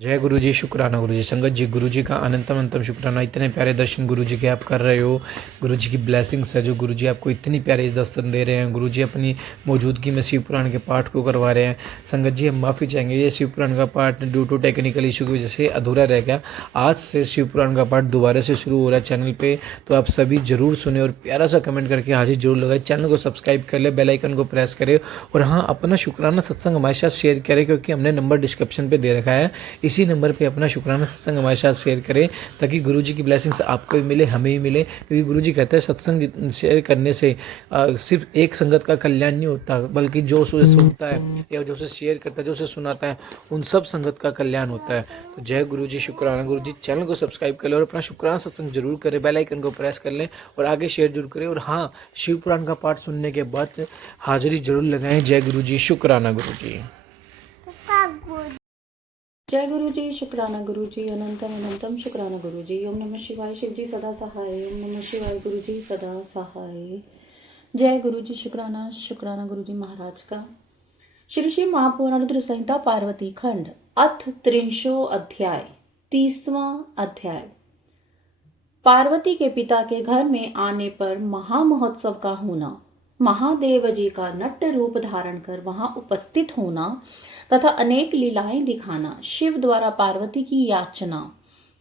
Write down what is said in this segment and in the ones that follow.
जय गुरु जी, शुक्राना गुरु जी। संगत जी, गुरु जी का अनंतम अंतम शुक्राना। इतने प्यारे दर्शन गुरु जी के आप कर रहे हो। गुरु जी की ब्लेसिंग्स है जो गुरु जी आपको इतनी प्यारे दर्शन दे रहे हैं। गुरु जी अपनी मौजूदगी में शिव पुराण के पाठ को करवा रहे हैं। संगत जी, हम माफ़ी चाहेंगे, ये शिव पुराण का पाठ ड्यू टू टेक्निकल इशू की वजह से अधूरा रह गया। आज से शिव पुराण का पाठ दोबारा से शुरू हो रहा है चैनल पर, तो आप सभी ज़रूर सुने और प्यारा सा कमेंट करके हाजिर जरूर लगाए। चैनल को सब्सक्राइब कर ले, बेल आइकन को प्रेस करें और हाँ, अपना शुक्राना सत्संग हमारे साथ शेयर करें, क्योंकि हमने नंबर डिस्क्रिप्शन पे दे रखा है। इसी नंबर पे अपना शुक्राना सत्संग हमारे साथ शेयर करें, ताकि गुरु जी की ब्लेसिंग्स आपको भी मिले, हमें भी मिले। क्योंकि गुरु जी कहते हैं सत्संग शेयर करने से सिर्फ एक संगत का कल्याण नहीं होता, बल्कि जो उसे सुनता है या जो उसे शेयर करता है, जो उसे सुनाता है, उन सब संगत का कल्याण होता है। तो जय गुरु जी, शुक्राना गुरु जी। चैनल को सब्सक्राइब कर लें और अपना शुक्राना सत्संग जरूर करें, बेल आइकन को प्रेस कर लें और आगे शेयर जरूर करें। और हाँ, शिव पुराण का पाठ सुनने के बाद हाजिरी जरूर लगाएं। जय गुरु जी, शुक्राना गुरु जी। जय गुरु जी, शुक्राना गुरु जी, अनंतम अनंतम शुक्राना गुरु जी। ओम नमः शिवाय, शिव जी सदा सहाय। ओम नमः शिवाय, गुरु जी सदा सहाय। जय गुरु जी, शुक्राना शुक्राना गुरु जी महाराज का। श्री श्री महापुराण रुद्र संहिता पार्वती खंड अथ त्रिंशो अध्याय 30वां अध्याय। पार्वती के पिता के घर में आने पर महामहोत्सव का होना, महादेव जी का नट्य रूप धारण कर वहां उपस्थित होना तथा अनेक लीलाएं दिखाना, शिव द्वारा पार्वती की याचना,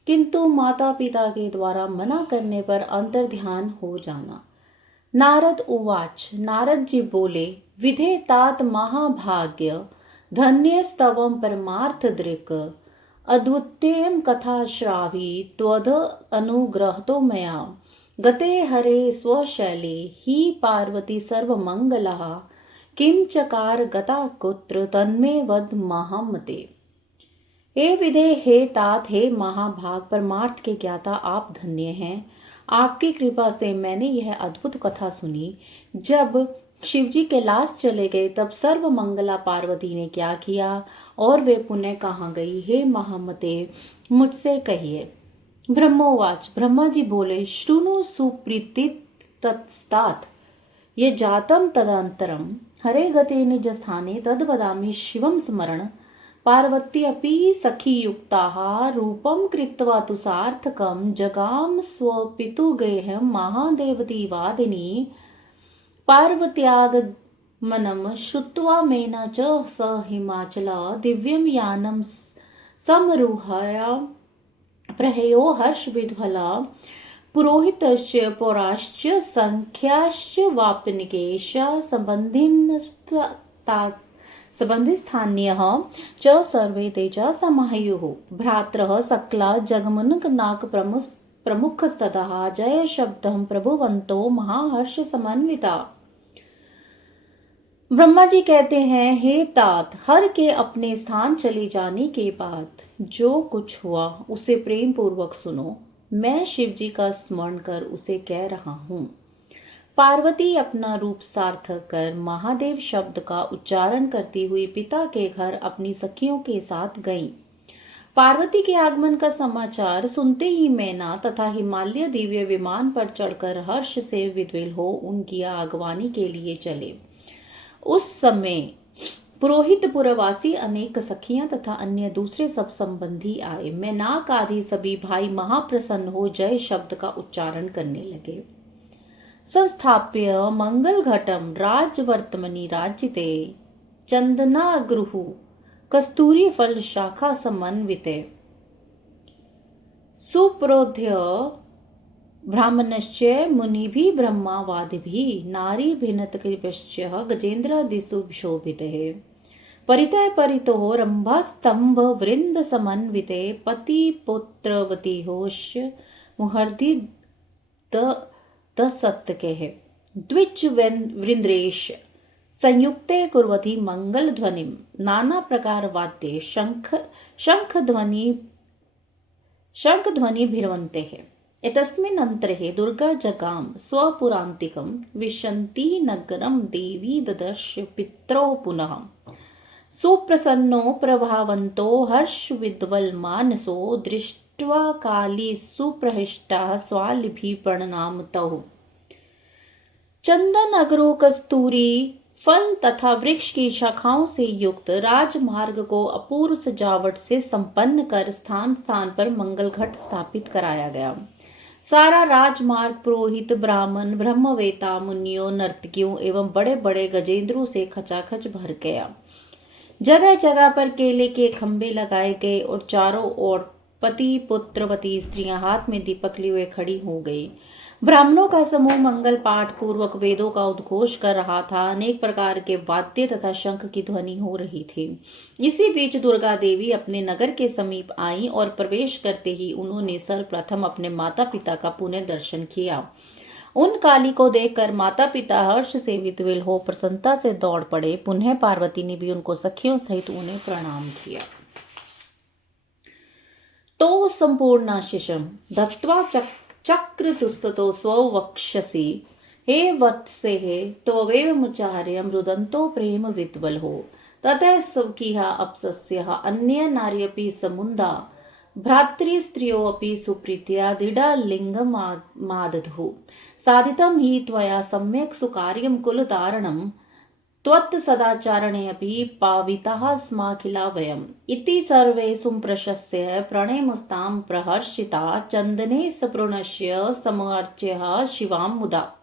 किंतु माता पिता के द्वारा मना करने पर अंतर्ध्यान हो जाना। नारद उवाच, नारद जी बोले, विधेतात महाभाग्य धन्यस्तवं परमार्थ दृक् अद्वितीयं कथा श्रावी त्वद अनुग्रहतो मया गते हरे स्वशैले हि पार्वती सर्वमंगलः किं चकार गता कुत्र तन्मे वद महामते। हे विधे, हे तात, हे महाभाग, परमार्थ के ज्ञाता आप धन्य हैं। आपकी कृपा से मैंने यह अद्भुत कथा सुनी। जब शिवजी कैलाश चले गए तब सर्व मंगला पार्वती ने क्या किया और वे पुण्य कहाँ गई, हे महामते मुझसे कहिए। ब्रह्मोवाच, ब्रह्मा जी बोले, श्रुणु सुप्रीति तत्स्तात ये जातम तदंतरम हरे गते निज स्थाने तद वदामि शिवम स्मरण पार्वती अपि सखी युक्ताः रूपम कृत्वा तुसार्थकम जगाम स्वपितुगेहं महादेवती वादिनी पार्वत्यागमनं श्रुत्वा मेना च स हिमाचल दिव्यं यानं समरूहाय प्रहयो हर्षविध्वला पुरोहितस्य पौराश्च संख्याश्च वाप्निकेश संबंधिस्थान्यः च सर्वे ते च समायुः। भ्रातरः सकला जगमुनकनाक प्रमुखस्ततः जय शब्दं प्रभुवन्तो महाहर्ष समन्विता। ब्रह्मा जी कहते हैं, हे तात, हर के अपने स्थान चले जाने के बाद जो कुछ हुआ उसे प्रेम पूर्वक सुनो। मैं शिव जी का स्मरण कर उसे कह रहा हूँ। पार्वती अपना रूप सार्थक कर महादेव शब्द का उच्चारण करती हुई पिता के घर अपनी सखियों के साथ गई। पार्वती के आगमन का समाचार सुनते ही मैना तथा हिमालय दिव्य विमान पर चढ़कर हर्ष से विद्विल हो उनकी आगवानी के लिए चले। उस समय पुरोहित पुरवासी अनेक सखियां तथा अन्य दूसरे सब संबंधी आए। मैनाक आदि सभी भाई महाप्रसन्न हो जय शब्द का उच्चारण करने लगे। संस्थाप्य मंगल घटम राजवर्तमनि राज्यते चंदनागृहु कस्तूरी फल शाखा समन्विते सुप्रोध्य ब्राह्मणश्च मुनिभिः ब्रह्मावादिभिः नारीभिन्नतकृपश्च गजेन्द्रादिषु शोभितः परितः परितो रंभास्तंभ वृंद समन्विते पति पुत्रवती होश मुहर्दि दसत्केः द्विज वृंद्रेश संयुक्ते कुर्वती मंगल ध्वनिं नाना प्रकार वाद्ये शंख ध्वनि भिर्वन्तेः। एतस्मिन् अन्तरे दुर्गा जगाम स्वपुरान्तिकं विशन्ति नगरं देवी ददर्श पितरौ पुनः सुप्रसन्नो प्रभावन्तो हर्षविद्वलमानसो दृष्ट्वा काली सुप्रहृष्टाः स्वालिभिः प्रणनामतौ। चंदन अगरो कस्तूरी फल तथा वृक्ष की शाखाओं से युक्त राजमार्ग को अपूर्व सजावट से संपन्न कर स्थान स्थान पर मंगल घट स्थापित कराया गया। सारा राजमार्ग पुरोहित, ब्राह्मण, ब्रह्मवेता, मुनियों, नर्तकियों एवं बड़े बड़े गजेंद्रों से खचाखच भर गया। जगह जगह पर केले के खंभे लगाए गए और चारों ओर पति पुत्रवती स्त्रियां हाथ में दीपक लिए हुए खड़ी हो गई। ब्राह्मणों का समूह मंगल पाठ पूर्वक वेदों का उद्घोष कर रहा था। अनेक प्रकार के वाद्य तथा शंख की ध्वनि हो रही थी। इसी बीच दुर्गा देवी अपने नगर के समीप आई और प्रवेश करते ही उन्होंने सर्वप्रथम अपने माता पिता का पुण्य दर्शन किया। उन काली को देखकर माता पिता हर्ष से विद्विल हो प्रसन्नता से दौड़ पड़े। पुनः पार्वती ने भी उनको सखियों सहित उन्हें प्रणाम किया। तो संपूर्णाशिषम दत्त्वा चक्रतुस्ततो स्ववक्षसि हे वत्से त्वमेव मुचार्य मृदन्तो प्रेम विद्वल हो ततः स्वकीहा अप्सस्यः अन्य नार्यपि समुन्दा भ्रातृस्त्रियोऽपि सुप्रीत्या दृढलिङ्गमादधुः साधितं हि त्वया सम्यक् सुकार्यं कुलधारणं त्वत्सदाचरणे अपि पाविताः स्माखिला वयम् इति सर्वे सुप्रशस्य प्रणेमुस्तां प्रहर्षिता चन्दने सप्रणश्य समर्च्य शिवां मुदा।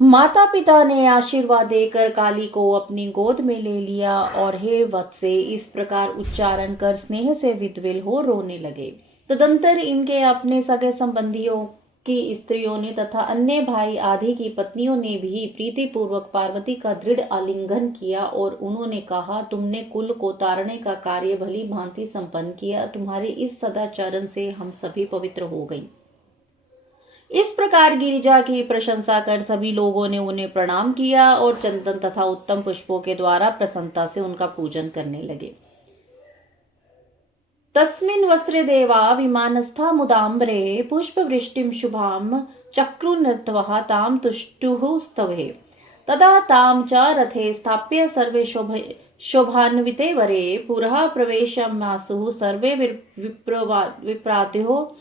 माता पिता ने आशीर्वाद देकर काली को अपनी गोद में ले लिया और हे वत्से इस प्रकार उच्चारण कर स्नेह से विद्विल हो रोने लगे। तदंतर इनके अपने सगे संबंधियों की स्त्रियों ने तथा अन्य भाई आदि की पत्नियों ने भी प्रीति पूर्वक पार्वती का दृढ़ आलिंगन किया और उन्होंने कहा, तुमने कुल को तारने का कार्य भली भांति संपन्न किया। तुम्हारे इस सदाचरण से हम सभी पवित्र हो गई। इस प्रकार गिरिजा की प्रशंसा कर सभी लोगों ने उन्हें प्रणाम किया और चंदन तथा उत्तम पुष्पों के द्वारा प्रसन्नता से उनका पूजन करने लगे। तस्मिन् वस्त्रे देवा विमानस्था मुदाम्बरे पुष्पवृष्टिं शुभां चक्रुनृत्वः तां तुष्टुः स्तवे तदा तां च रथे स्थाप्य सर्वे शोभान्विते वरे पुरः प्रवेशमासुः सर्वे विप्रात्यो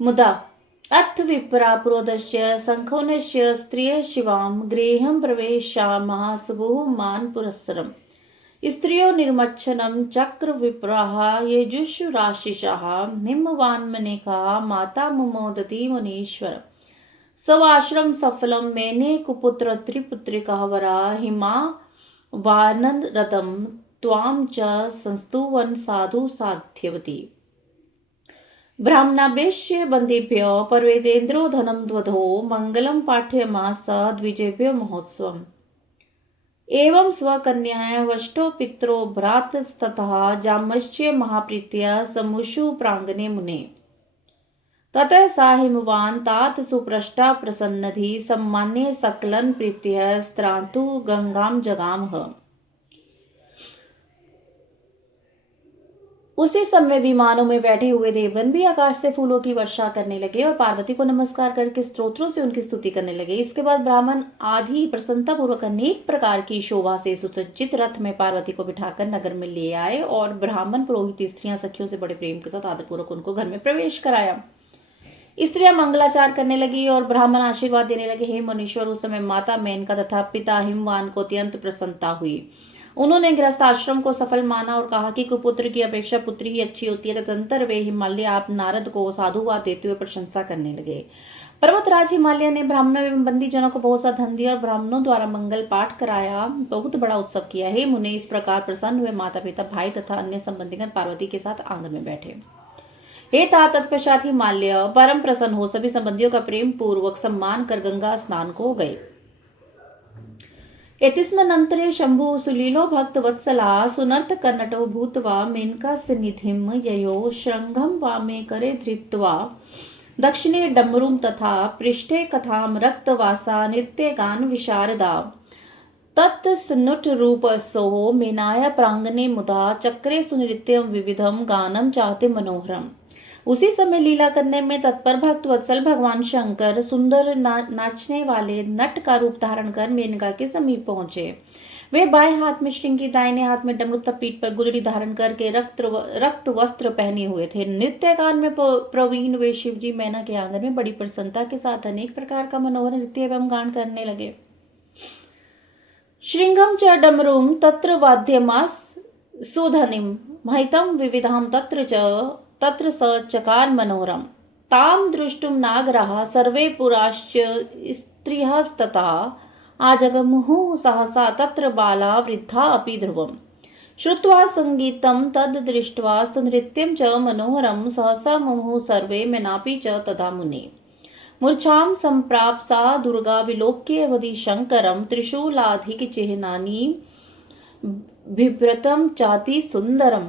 मुदा अथ विप्रा पुरोदस्य शङ्खोनस्य स्त्रियः शिवां गृहं प्रवेशामः सुबुः मान पुरस्सरम् स्त्रियो निर्मच्छनं चक्र विप्राः यजुषुराशिषः हिमवान्मनेका माता मुमोदति मुनीश्वर सवाश्रम सफलं मेने कुपुत्र त्रिपुत्रिकः वरा हिमा वानरतं त्वां च संस्तुवन् साधु साध्यवती ब्राह्मणाभ्यश्च बन्धेभ्यो पर्वेतेन्द्रो धनं द्वधो मङ्गलं पाठयमास द्विजेभ्यो महोत्सवम् एवं स्वकन्याया वष्टो पित्रो भ्रातस्ततः जामश्च महाप्रीत्या समुषु प्रांगणे मुने ततः सा हिमवान् तात सुप्रष्टा प्रसन्नधि सम्मान्य सकलन प्रीत्य स्त्रान्तु गंगाम जगामह। उसी समय विमानों में बैठे हुए देवगण भी आकाश से फूलों की वर्षा करने लगे और पार्वती को नमस्कार करके स्तोत्रों से उनकी स्तुति करने लगे। इसके बाद ब्राह्मण आदि प्रसन्नता पूर्वक अनेक प्रकार की शोभा से सुसज्जित रथ में पार्वती को बिठाकर नगर में ले आए और ब्राह्मण पुरोहित स्त्रियां सखियों से बड़े प्रेम के साथ आदरपूर्वक उनको घर में प्रवेश कराया। स्त्रियां मंगलाचार करने लगी और ब्राह्मण आशीर्वाद देने लगे। हे मुनीश्वर, उस समय माता मेनका तथा पिता हिमवान को अत्यंत प्रसन्नता हुई। उन्होंने गृहस्थ आश्रम को सफल माना और कहा कि कुपुत्र की अपेक्षा पुत्री ही अच्छी होती है। तदंतर वे हिमालय आप नारद को साधुवाद देते हुए प्रशंसा करने लगे। पर्वतराज हिमालय ने ब्राह्मणों एवं बंदी जनों को बहुत सा धन दिया और ब्राह्मणों द्वारा मंगल पाठ कराया, बहुत बड़ा उत्सव किया। हे मुने, इस प्रकार प्रसन्न हुए माता पिता, भाई तथा अन्य संबंधीगण पार्वती के साथ आंगन में बैठे। हे तात, तत्पश्चात हिमालय परम प्रसन्न हो सभी संबंधियों का प्रेम पूर्वक सम्मान कर गंगा स्नान को गए। एतस्मिन्नन्तरे शंभु सुलीलो भक्त वत्सला सुनर्त कर्णटो भूत्वा मेनका सन्निधिं ययो श्रृंगं वामे करे धृत्वा दक्षिणे डमरुं तथा पृष्ठे कथां रक्तवासा नित्यगान विशारदा तत्सनुट रूपसोः मेनाय प्रांगणे मुदा चक्रे सुनृत्यं विविधं गानं चाहते मनोहरम्। उसी समय लीला करने में तत्पर भक्त वत्सल भगवान शंकर सुंदर नाचने वाले नट का रूप धारण कर मेनका के समीप पहुंचे। वे बाएं हाथ में श्रृंगी, दाहिने हाथ में डमरू तथा पीठ पर गुदड़ी धारण करके रक्त वस्त्र पहने हुए थे। नृत्य गान में प्रवीण वे शिवजी मैना के आंगन में बड़ी प्रसन्नता के साथ अनेक प्रकार का मनोहर नृत्य एवं गान करने लगे। श्रृंगं च डमरुं तत्र वाद्यमास सुधनिं महितं विविधां तत्र स चकार मनोरम तां दृष्टुं नागराः सर्वे पुराश्च स्त्रियस्तथा आजगमुहुः सहसा तत्र बाला वृद्धा अपि ध्रुवम् श्रुत्वा सङ्गीतं तद् दृष्ट्वा सुनृत्यं च मनोहरं सहसा मुहुः सर्वे मेनापि च तदा मुने मूर्छां सम्प्राप सा दुर्गा विलोक्य वदि शङ्करं त्रिशूलाधिकचिह्नानि बिभ्रतं चाति सुंदरम।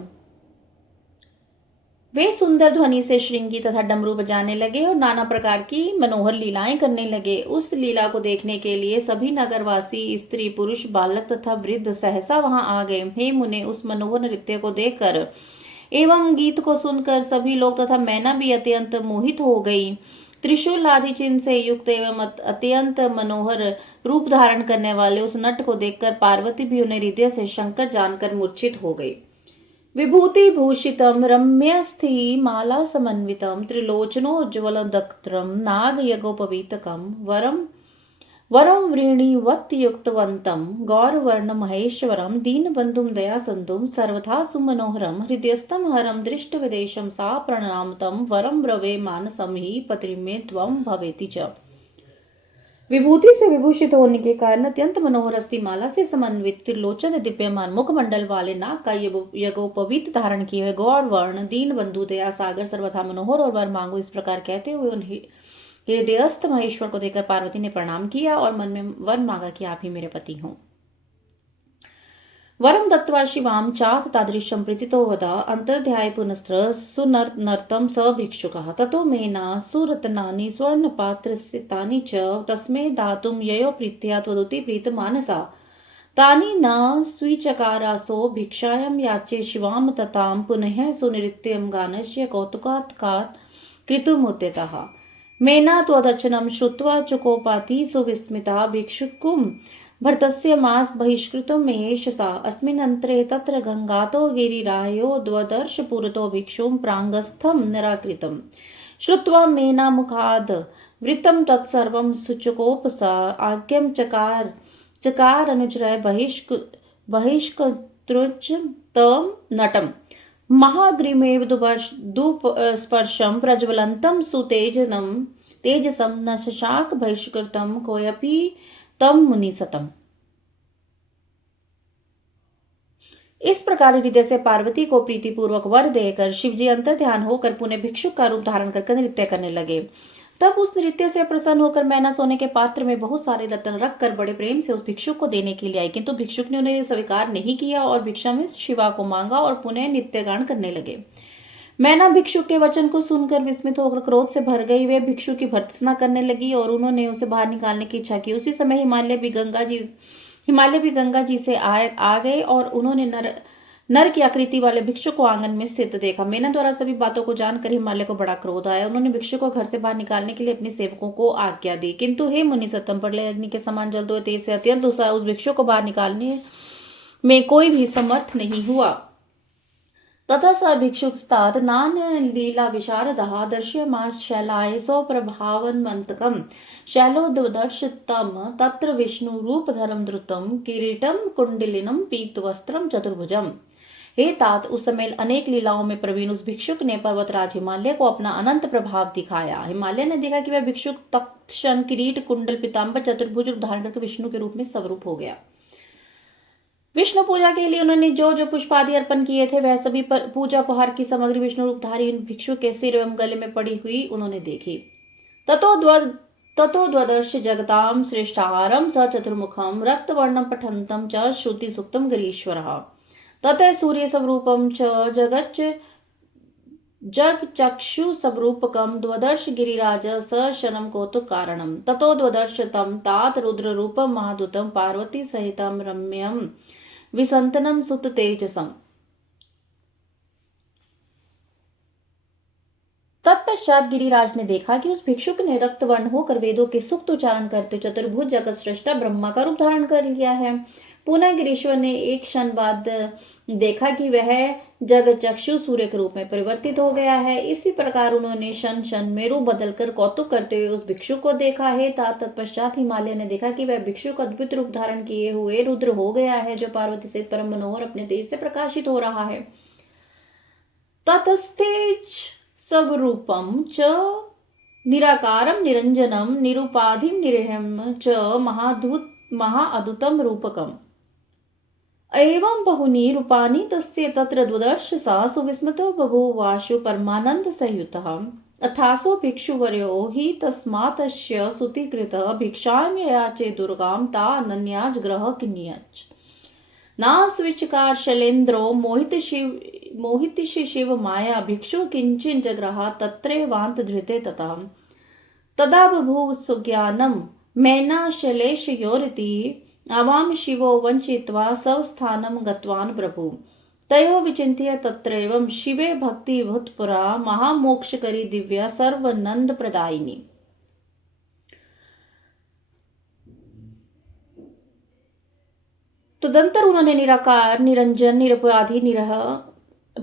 वे सुंदर ध्वनि से श्रृंगी तथा डमरू बजाने लगे और नाना प्रकार की मनोहर लीलाएं करने लगे। उस लीला को देखने के लिए सभी नगरवासी स्त्री पुरुष बालक तथा वृद्ध सहसा वहां आ गए। हे मुने, उस मनोहर नृत्य को देखकर एवं गीत को सुनकर सभी लोग तथा मैना भी अत्यंत मोहित हो गई। त्रिशूल आदि चिन्ह से युक्त एवं अत्यंत मनोहर रूप धारण करने वाले उस नट को देखकर पार्वती भी उन्हें हृदय से शंकर जानकर मूर्छित हो गई। विभूतिभूषितं रम्यस्थि माला समन्वितं त्रिलोचनोज्ज्वलदक्त्रं नागयज्ञोपवीतकं वरं व्रीणिवत्युक्तवन्तं गौरवर्णमहेश्वरं दीनबन्धुं दयासन्धुं सर्वथा सुमनोहरं हृदयस्थं हरं दृष्टविदेशं सा प्रणाम तं वरं ब्रवे मानसं हि पत्रि मे त्वं भवेति च। विभूति से विभूषित होने के कारण अत्यंत मनोहर अस्थिमाला से समन्वित त्रिलोचन दिव्यमान मुखमंडल वाले नाग का यज्ञोपवीत धारण किए हुए गौर वर्ण दीन बंधु दया सागर सर्वथा मनोहर और वर मांगो इस प्रकार कहते हुए उन हृदयस्थ महेश्वर को देखकर पार्वती ने प्रणाम किया और मन में वर मांगा कि आप ही मेरे पति हों। वरं दत्त्वा शिवां चाथ तादृशं प्रीतितो वदा अन्तर्ध्याय पुनस्त्र सुनर्तं स भिक्षुकः ततो मेना सुरत्नानि स्वर्णपात्रस्थितानि च तस्मै दातुं ययो प्रीत्या त्वदुति प्रीतमानसा तानि न स्वीचकारासो भिक्षायां याचे शिवां ततां पुनः सुनृत्यं गानस्य कौतुकात् कृतुमुद्यतः मेना त्वदर्चनं श्रुत्वा चुकोपाति सुविस्मिता भिक्षुकुं भर्तस्य मास बहिष्कृतं महेशसा अस्मिन्नन्तरे तत्र गङ्गातो गिरिरायो द्वदर्श पुरतो भिक्षुं प्राङ्गस्थं निराकृतं श्रुत्वा मेना मुखाद् वृत्तं तत्सर्वं सुचकोपसा आज्ञं चकारनुचरय बहिष्कतृच तं नटम् महाग्रीमेव दुःस्पर्शं प्रज्वलन्तं तेजसं न शशाक बहिष्कृतं कोऽपि तम मुनिसतम। इस प्रकार हृदय से पार्वती को प्रीतिपूर्वक वर देकर शिवजी अंतर ध्यान होकर पुनः भिक्षुक का रूप धारण कर नृत्य करने लगे। तब उस नृत्य से प्रसन्न होकर मैना सोने के पात्र में बहुत सारे रत्न रखकर बड़े प्रेम से उस भिक्षुक को देने के लिए आई, किंतु भिक्षुक ने उन्हें स्वीकार नहीं किया और भिक्षा में शिवा को मांगा और पुनः नृत्य गान करने लगे। मैना भिक्षुक के वचन को सुनकर विस्मित होकर क्रोध से भर गई। वे भिक्षुक की भर्त्सना करने लगी और उन्होंने उसे बाहर निकालने की इच्छा की। उसी समय हिमालय भी गंगा जी से आ गए और उन्होंने नर की आकृति वाले भिक्षुक को आंगन में स्थित देखा। मैना द्वारा सभी बातों को जानकर हिमालय को बड़ा क्रोध आया। उन्होंने भिक्षुक को घर से बाहर निकालने के लिए अपने सेवकों को आज्ञा दी, किंतु हे मुनि सत्तम प्रलय अग्नि के समान जलते हुए तेज से अत्यंत उत्साह उस भिक्षुक को बाहर निकालने में कोई भी समर्थ नहीं हुआ। ततः स भिक्षुस्तात् नान्य लीला विशारदः दर्श्यमास शैलाय सौप्रभावन्मन्तकं शैलोद्दर्शतं तत्र विष्णुरूपधरं धृतं किरीटं कुंडलिनं पीतवस्त्रं चतुर्भुजम्। हे तात, उस समय अनेक लीलाओं में प्रवीण उस भिक्षुक ने पर्वतराज हिमालय को अपना अनंत प्रभाव दिखाया। हिमालय ने देखा कि वह भिक्षुक तक्षण किरीट कुंडल पीताम्बर चतुर्भुज धारण करके विष्णु के रूप में स्वरूप हो गया। विष्णु पूजा के लिए उन्होंने जो जो पुष्पादि अर्पण किए थे वह सभी पूजा उपहार की सामग्री विष्णु रूपधारी भिक्षु के सिर एवं गले में पड़ी हुई उन्होंने देखी। ततो द्वदर्श जगतां श्रेष्ठाहारं स चतुर्मुखं रक्तवर्णं पठन्तं च श्रुति सुक्तं गिरीश्वरः ततः सूर्य स्वरूपं च जगचक्षु स्वरूपकं द्वदर्श गिरिराज स शनं कौतुक कारणं ततो द्वदर्श तं तात रुद्र रूपं महादूतं पार्वती सहितं रम्यं विसंतनं सुत तेजसम्। तत्पश्चात गिरिराज ने देखा कि उस भिक्षुक ने रक्तवर्ण होकर वेदों के सुक्त उच्चारण करते चतुर्भुज जगत सृष्टा ब्रह्मा का रूप धारण कर लिया है। पुनः गिरीश्वर ने एक क्षण बाद देखा कि वह जगत चक्षु सूर्य के रूप में परिवर्तित हो गया है। इसी प्रकार उन्होंने शन शन मेरू बदलकर कौतुक करते हुए उस भिक्षु को देखा है। तत्पश्चात हिमालय ने देखा कि वह भिक्षु का अद्भुत रूप धारण किए हुए रुद्र हो गया है, जो पार्वती सहित परम मनोहर अपने तेज से प्रकाशित हो रहा है। ततस्तेज स्वरूपम च निराकारम निरंजनम निरुपाधिम निरहम च महाअद्भुतम रूपकम एवं बहुनी रूपाणि तस्य तत्र द्वदर्श सा सुविस्मतो बभूवाशु परमानंद संयुतः अथासो भिक्षुवर्यो हि तस्मात्स्य सुतिकृतः भिक्षां याचे दुर्गां ता अनन्याज ग्रह किन्यच नास्विचकार शैलेन्द्रो मोहित शिव माया भिक्षु किंचिन जग्रहा तत्रैवांत धृते तथा तदा बभूव सुज्ञानम मैना शैलेशयोरिति आवाम शिवो वंचित्वा स्वस्थानं गतवान् प्रभु तयो विचिन्त्य तत्रैवं शिवे भक्ति भूतपुरा महामोक्षकरी दिव्या सर्वनंद प्रदायिनी। तदंतर उन्होंने निराकार निरंजन निरपराधी निरह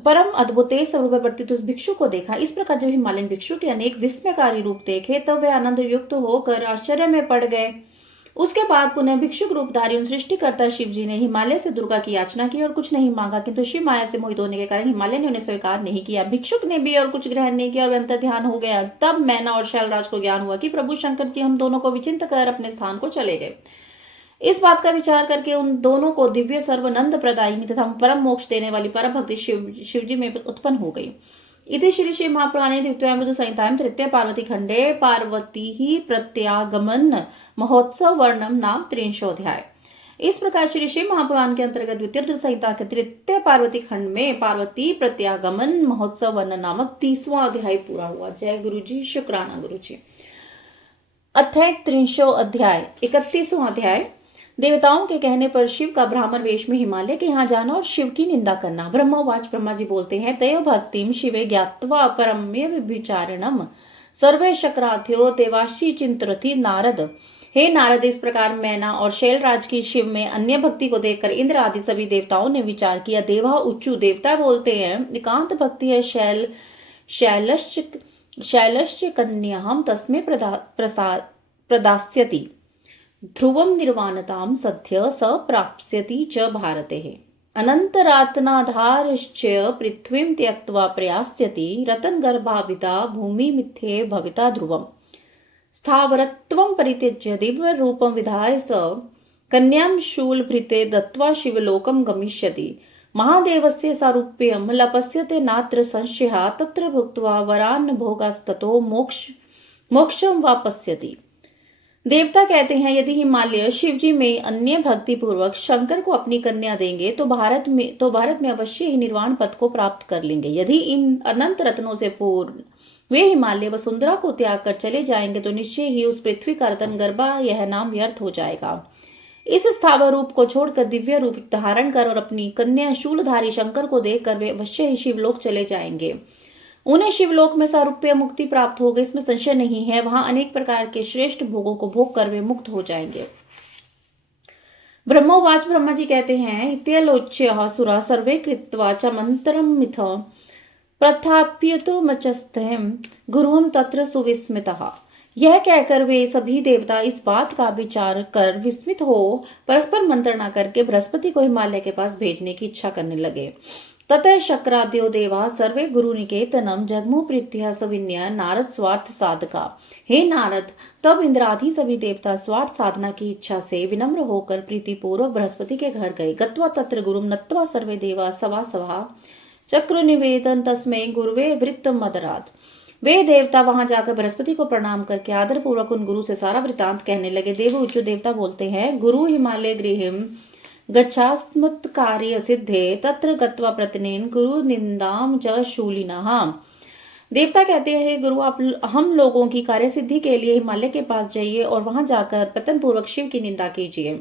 परम अद्भुत स्वरूप वर्तित उस भिक्षु को देखा। इस प्रकार जब हिमालयन भिक्षु के अनेक विस्मयकारी रूप देखे तब वे आनंद युक्त होकर आश्चर्य में पड़ गए। उसके बाद पुनः भिक्षुक रूपधारी उन सृष्टिकर्ता शिव जी ने हिमालय से दुर्गा की याचना की और कुछ नहीं मांगा, किंतु शिव माया से मोहित होने के कारण हिमालय ने उन्हें स्वीकार नहीं किया। भिक्षुक ने भी और कुछ ग्रहण नहीं किया और अंतर ध्यान हो गया। तब मैना और शैलराज को ज्ञान हुआ कि प्रभु शंकर जी हम दोनों को विचिंत कर अपने स्थान को चले गए। इस बात का विचार करके उन दोनों को दिव्य सर्वनंद प्रदायिनी तथा परम मोक्ष देने वाली परम भक्ति शिव जी में उत्पन्न हो गई। इति श्री शिव महापुराणे द्वितीयामृत संहितायां तृतीय पार्वती खंडे पार्वती ही प्रत्यागमन महोत्सव वर्णम नाम 300 इस प्रकार श्री शिव महापुराण के अंतर्गत द्वितीय संहिता के तृतीय पार्वती खंड में पार्वती प्रत्यागमन महोत्सव वर्णन नामक 30वां अध्याय पूरा हुआ। जय गुरु जी, शुक्राना गुरु जी। अध्याय 300 अध्याय 31वां अध्याय देवताओं के कहने पर शिव का ब्राह्मण वेश में हिमालय के यहाँ जाना और शिव की निंदा करना। ब्रह्मोवाच ब्रह्मा जी बोलते हैं तयो भक्तिम शिवे ज्ञात्वा परम्य विचारणम सर्वे शक्राध्यो देवाशी चिंतरथी नारद। हे नारद, इस प्रकार मैना और शैलराज की शिव में अन्य भक्ति को देखकर इंद्र आदि सभी देवताओं ने विचार किया। देवा उच्चु देवता बोलते हैं एकांत भक्ति है शैलश्च कन्याहम तस्मे प्रदास्यति ध्रुवम निर्वाणताम सद्य स प्राप्स्यति च भारते अनंतरात्नाधारश्च पृथ्वीं त्यक्त्वा प्रयास्यति रतन गर्भाभिता भूमि मिथ्ये भविता ध्रुवम स्थावरत्वं परित्यज्य दिव्य रूपं विधाय स कन्यां शूलभृते दत्त्वा शिवलोकं गमिष्यति महादेवस्य सारूप्यं लपस्यते नात्र संशयः तत्र भुक्त्वा वरान् भोगास्ततो मोक्षं वापस्यति। देवता कहते हैं यदि हिमालय शिव जी में अन्य भक्ति पूर्वक शंकर को अपनी कन्या देंगे तो भारत में अवश्य ही निर्वाण पद को प्राप्त कर लेंगे। यदि इन अनंत रत्नों से पूर्ण वे हिमालय वसुंधरा को त्याग कर चले जाएंगे तो निश्चय ही उस पृथ्वी का रतन गर्भा यह नाम व्यर्थ हो जाएगा। इस स्थावर रूप को छोड़कर दिव्य रूप धारण कर और अपनी कन्या शूलधारी शंकर को देखकर वे अवश्य ही शिवलोक चले जाएंगे। उन्हें शिवलोक में सारूप्य मुक्ति प्राप्त होगी, इसमें संशय नहीं है। वहां अनेक प्रकार के श्रेष्ठ भोगों को भोग कर वे मुक्त हो जाएंगे। ब्रह्मोवाच ब्रह्मा जी कहते हैं इत्यलोच्य सुरा सर्वे कृत्वा च मंत्रम मिथ प्रथाप्यतो मचस्थम गुरुम तत्र सुविस्मितः। यह कहकर वे सभी देवता इस बात का विचार कर विस्मित हो परस्पर मंत्रणा करके बृहस्पति को हिमालय के पास भेजने की इच्छा करने लगे। ततः शक्राद्यो देवा सर्वे गुरु निकेतनम जगमु प्रीत्या सविन्य नारद स्वार्थ साधका। हे नारद, तब इंद्रादि सभी देवता स्वार्थ साधना की इच्छा से विनम्र होकर प्रीतिपूर्वक बृहस्पति के घर गए। गत्वा तत्र गुरुम नत्वा सर्वे देवा सवा सवा चक्र निवेदन तस्मै गुरुवे वृत्त मदरात। वे देवता वहां जाकर बृहस्पति को प्रणाम करके आदर पूर्वक उन गुरु से सारा वृतांत कहने लगे। देव उच्च देवता बोलते हैं गुरु हिमालय गृहिम गच्छास्मत्कार्य सिद्धे तत्र गत्वा प्रतिनेन गुरु निंदाम च शूलिनः। देवता कहते हैं हे गुरु, आप हम लोगों की कार्य सिद्धि के लिए हिमालय के पास जाइए और वहां जाकर पतन पूर्वक शिव की निंदा कीजिए।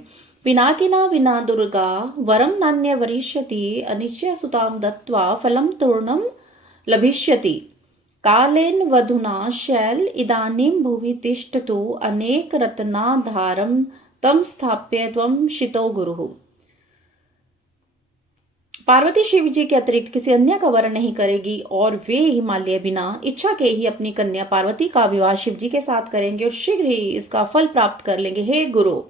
पिनाकिना विना दुर्गा वरम नान्य वरिष्यति अनिश्चय सुताम दत्वा फलम तूर्णम लभिष्यति कालेन वधुना शैल इदानीं भुवि तिष्ठतु अनेक रत्नाधारम तम स्थाप्य त्वं शितो गुरुः। पार्वती शिव जी के अतिरिक्त किसी अन्य का वरण नहीं करेगी और वे हिमालय बिना इच्छा के ही अपनी कन्या पार्वती का विवाह शिव जी के साथ करेंगे और शीघ्र ही इसका फल प्राप्त कर लेंगे। हे गुरु,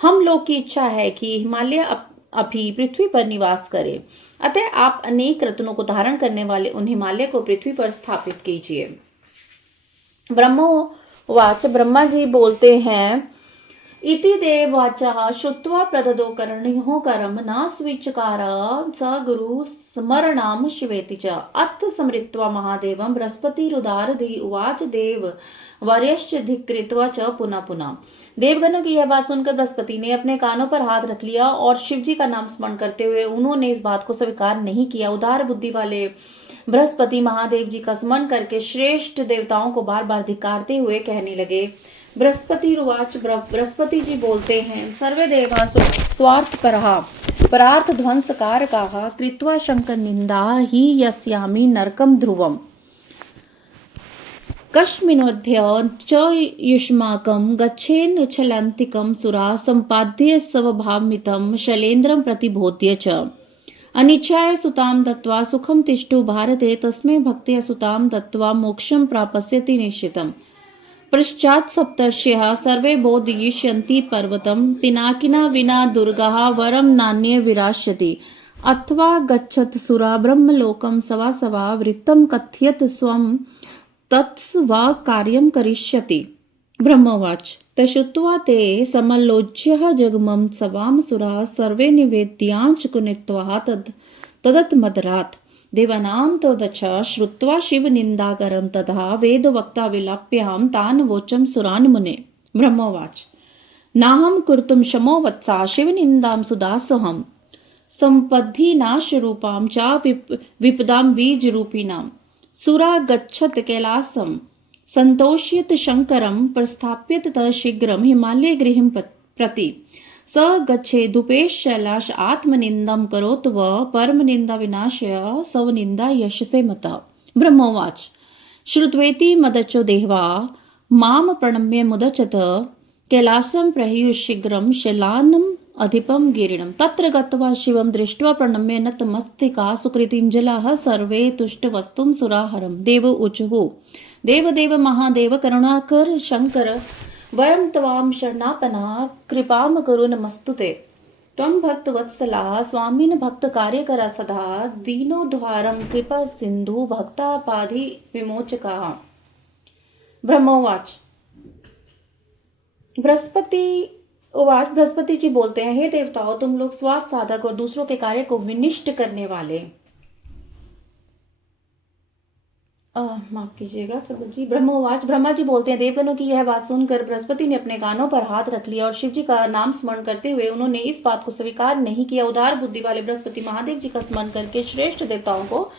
हम लोग की इच्छा है कि हिमालय अभी पृथ्वी पर निवास करे, अतः आप अनेक रत्नों को धारण करने वाले उन हिमालय को पृथ्वी पर स्थापित कीजिए। ब्रह्मोवाच, ब्रह्मा जी बोलते हैं, इति देववाचः श्रुत्वा प्रददो कर्णियोः करम न स्विचकार स गुरु स्मरणं शिवेति च। अथ स्मृत्वा महादेवं बृहस्पतिरुदारधि उवाच देव वर्यश्च धिक्कृत्वा च पुनः पुनः। देवगणों की यह बात सुनकर बृहस्पति ने अपने कानों पर हाथ रख लिया और शिव जी का नाम स्मरण करते हुए उन्होंने इस बात को स्वीकार नहीं किया। उदार बुद्धि वाले बृहस्पति महादेव जी का स्मरण करके श्रेष्ठ देवताओं को बार बार धिक्कारते हुए कहने लगे। बृहस्पति जी बोलते हैं, सर्वे देवा स्वार्थ परार्थ ध्वंसकारकाः कृत्वा शंकर निंदा ही यस्यामि नरकम ध्रुवम् कस्मिन्मध्ये च युष्माकं गच्छेन छलान्तिकं सुरा सम्पाद्य स्वभावमितं शैलेन्द्रं प्रतिबोध्य च। अनिच्छाय सुतां दत्त्वा सुखं तिष्ठु भारते तस्मै भक्त्या सुतां दत्त्वा मोक्षं प्राप्स्यति निश्चितम्। पश्चात् सप्तर्षयः सर्वे बोधयिष्यन्ति पर्वतं पिनाकिना विना दुर्गः वरं नान्ये विरास्यति अथवा गच्छत सुरा ब्रह्मलोकं सवा वृत्तं कथयत स्वं तत्स्वा कार्यं करिष्यति। ब्रह्मोवाच, तश्रुत्वा ते समलोच्यः जगमं सवां सुराः सर्वे निवेद्यांच कुनित्वा तदत्मदरात्। देवानां तदच श्रुत्वा शिवनिन्दाकरं तथा वेदवक्ता विलाप्यहं तान् वोचं सुरान् मुने। ब्रह्मोवाच, नाहं कर्तुं शमो वत्सा शिवनिन्दां सुदासहं सम्पद्धि नाशरूपां च विपदां बीजरूपिणां। सुरा गच्छत कैलासं सन्तोष्यत शङ्करं प्रस्थाप्यत ततः शीघ्रं हिमालय गृहं प्रति। स गच्छेदुपेश शैलाश आत्मनिन्दं करोतु व परमनिन्दा विनाशय स्वनिन्दा यशसे मतः। ब्रह्मोवाच, श्रुत्वेति मदचो देवा मां प्रणम्य मुदचत कैलासं प्रह्युः शीघ्रं शैलानम् अधिपं गिरिणं। तत्र गत्वा शिवं दृष्ट्वा प्रणम्य नतमस्तकाः सुकृतिञ्जलाः सर्वे तुष्टवस्तुं सुराहरं। देव ऊचुः, देव महादेव करुणाकर शंकर वयं त्वां शरणापन्नाः कृपां कुरु नमस्तुते। त्वं भक्तवत्सला स्वामिन् भक्तकार्यकरा सदा दीनोद्धारं कृपा सिन्धु भक्तापाधि विमोचकः। ब्रह्मोवाच, बृहस्पति जी बोलते हैं, हे देवताओं, तुम लोग स्वार्थ साधक और दूसरों के कार्य को विनिष्ट करने वाले माफ कीजिएगा जी। ब्रह्मोवाच, ब्रह्मा जी बोलते हैं, देवगणों की यह बात सुनकर बृहस्पति ने अपने कानों पर हाथ रख लिया और शिव जी का नाम स्मरण करते हुए उन्होंने इस बात को स्वीकार नहीं किया। उदार बुद्धि वाले बृहस्पति महादेव जी का स्मरण करके श्रेष्ठ देवताओं को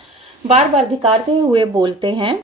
बार बार धिक्कारते हुए बोलते हैं,